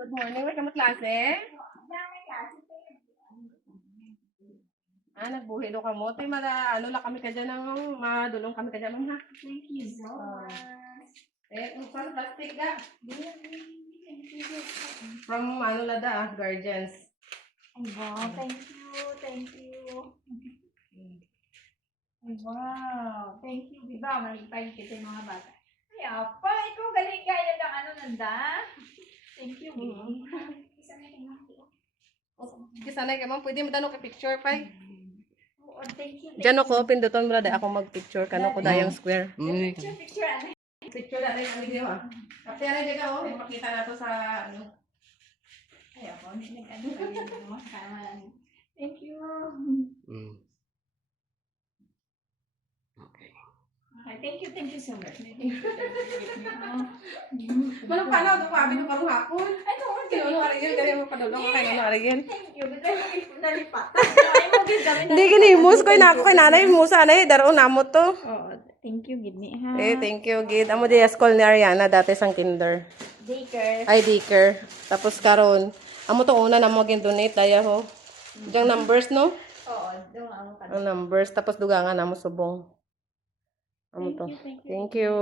Good morning, may kamot klase? Nagbuhi do ka mo. Tay, ano lang kami ka dyan ng, madulong kami ka dyan, ma'am, ha? Thank you so much. From plastic ka. From, guardians. Ay, wow. Thank you. Thank you. Ay, wow. Thank you. Diba, malipay kita yung mga bata. Ay, apa, ikaw galing kaya ng ano nanda. Thank you, baby. Isa na yung Kisanay ka, ma'am, pwede mo tanong ka picture, pay. Oo, thank you. Diyan ako, pinduton mo na ako mag-picture. Kano ko dayang square. Picture, ano? Picture na rin ang video, ha? Kasi ano dyan ako, ipakita na to sa, ano. Ay, ako, nag-ano kami mo. Thank you. Okay. Okay, thank you so much. Manong paano, ito pa, abin parang hapon. Ay, no, Kaya ano arigin, kaya mo padulong kay ano arigin. thank you. Bigay mo nalipat. Ay, mo gid kami. Hindi ginimus ko na ako kay nanay musa na daro namo to. Oo, thank you gid ni ha. Thank you gid. Amo di school ni Ariana dati sang kinder. Daycare. Ay daycare. Tapos karon, amo to una namo gin donate daya ho. Dijang numbers no? Oo, doon ang Ang numbers tapos dugangan namo subong. Amo to. Thank you. Thank you.